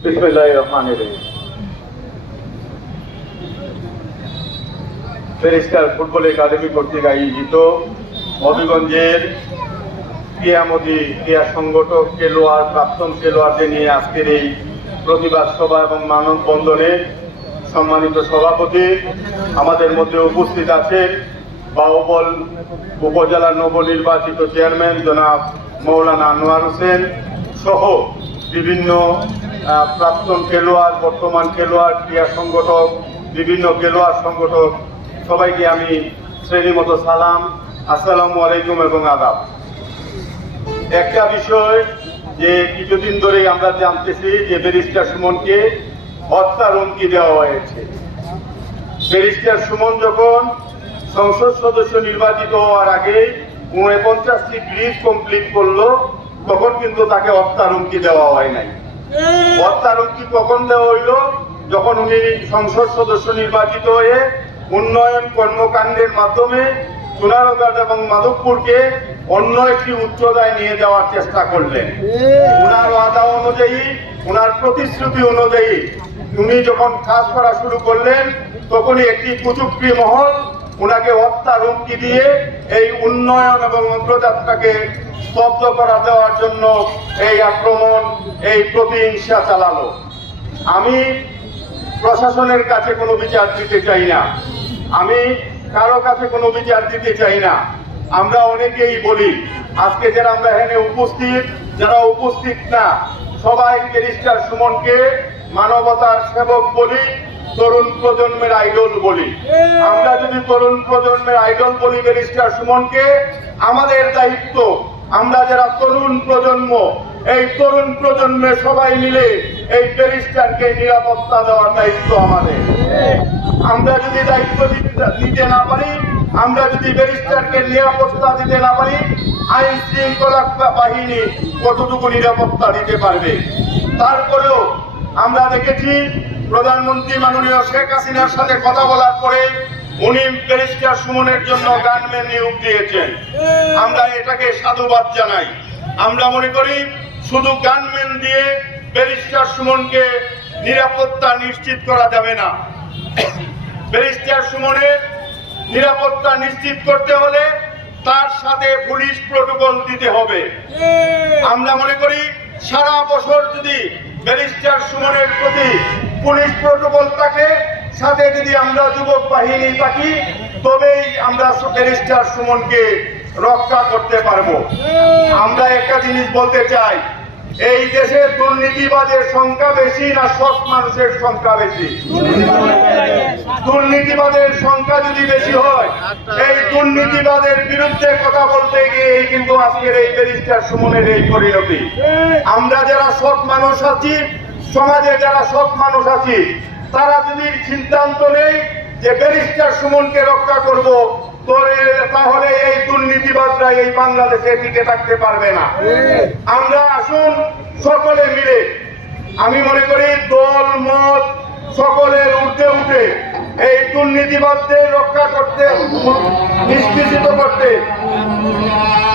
বিসমুল্লাহ Rahman football academy কর্তৃক আয়োজিত হবিগঞ্জের ক্রিয়ামতি ক্রিয়া সংগঠক খেলোয়াড়, প্রাক্তন খেলোয়াড়দের নিয়ে আজকের এই প্রতিবাদ সভা এবং মানববন্ধনে সম্মানিত সভাপতি আমাদের মধ্যে উপস্থিত আছেন বাহুবল উপজেলার নবনির্বাচিত চেয়ারম্যান জনাব মৌলানা আনোয়ার হোসেন সহ বিভিন্ন প্রাক্তন খেলোয়াড়, বর্তমান খেলোয়াড়, ক্রীড়া সংগঠক, বিভিন্ন খেলোয়াড় সংগঠক, সবাইকে আমি শ্রেণীমতো সালাম, আসসালামু আলাইকুম এবং আদাব। একটা বিষয় যে কিছুদিন ধরেই আমরা জানতেছি যে ব্যারিস্টার সুমনকে হত্যার হুমকি দেওয়া হয়েছে। ব্যারিস্টার সুমন যখন সংসদ সদস্য নির্বাচিত হওয়ার আগে উনপঞ্চাশটি ব্রিজ কমপ্লিট করল, তখন কিন্তু তাকে হত্যার হুমকি দেওয়া হয় নাই। হুমকি কখন দেওয়া হইল, যখন উনি সংসদ সদস্য নির্বাচিত হয়ে উন্নয়ন কর্মকাণ্ডের মাধ্যমে সোনারঘাট এবং মাধবপুরকে অন্য একটি উচ্চতায় নিয়ে যাওয়ার চেষ্টা করলেন। উনার ওয়াদা অনুযায়ী, উনার প্রতিশ্রুতি অনুযায়ী উনি যখন কাজ করা শুরু করলেন, তখনই একটি কুচুক্রি মহল উনাকে হত্যার হুমকি দিয়ে এই উন্নয়ন এবং অগ্রযাত্রাকে স্তব্ধ করা দেওয়ার জন্য এই আক্রমণ, এই প্রতিহিংসা চালালো। আমি প্রশাসনের কাছে কোনো বিচার দিতে চাই না। আমি কারও কাছে কোনো বিচার দিতে চাই না। আমরা অনেকেই বলি, আজকে যারা আমরা এখানে উপস্থিত, যারা উপস্থিত না, সবাই ব্যারিস্টার সুমনকে মানবতার সেবক বলি, তরুণ প্রজন্মের আইডল বলি। আমরা যদি তরুণ প্রজন্মের আইডল বলি ব্যারিস্টার সুমনকে, আমাদের দায়িত্ব আমরা যারা তরুণ প্রজন্ম, এই তরুণ প্রজন্মে সবাই মিলে এই ব্যারিস্টারকে নিরাপত্তা দেওয়ার দায়িত্ব আমাদের। আমরা যদি দায়িত্ব দিতে- না পারি, আমরা যদি ব্যারিস্টারকে নিরাপত্তা দিতে না পারি, আইন শৃঙ্খলা বাহিনী কতটুকু নিরাপত্তা দিতে পারবে? তারপরেও আমরা দেখেছি প্রধানমন্ত্রী মাননীয় শেখ হাসিনার সাথে কথা বলার পরে উনি ব্যারিস্টার সুমনের জন্য গানম্যান নিয়োগ দিয়েছেন। আমরা এটাকে সাধুবাদ জানাই। আমরা মনে করি, শুধু গানম্যান দিয়ে ব্যারিস্টার সুমনকে নিরাপত্তা নিশ্চিত করা যাবে না। ব্যারিস্টার সুমনের নিরাপত্তা নিশ্চিত করতে হলে তার সাথে পুলিশ প্রোটোকল দিতে হবে। আমরা মনে করি, সারা বছর যদি ব্যারিস্টার সুমনের প্রতি পুলিশ প্রোটোকল থাকে সাথে যদি আমরা যুবক বাহিনী থাকি, তবেই আমরা ব্যারিস্টার সুমনকে রক্ষা করতে পারব। আমরা একটা জিনিস বলতে চাই, এই দেশে দুর্নীতিবাদের সংখ্যা বেশি না সৎ মানুষের সংখ্যা বেশি? দুর্নীতিবাদের সংখ্যা যদি বেশি হয়, এই দুর্নীতিবাদের বিরুদ্ধে কথা বলতে গিয়ে কিন্তু আজকের এই ব্যারিস্টার সুমনের এই পরিণতি। আমরা যারা সৎ মানুষ আছি, সমাজে যারা সৎ মানুষ আছি তারা যদি সিদ্ধান্ত নেই যে ব্যারিস্টার সুমনকে রক্ষা করব তাহলে এই দুর্নীতিবাদরা এই বাংলাদেশে টিকে থাকতে পারবে না। আমরা আসুন সকলে মিলে, আমি মনে করি দল, মত, সকলের ঊর্ধ্বে উঠে এই দুর্নীতিবাদদের রক্ষা করতে, নিষ্কৃষিত করতে।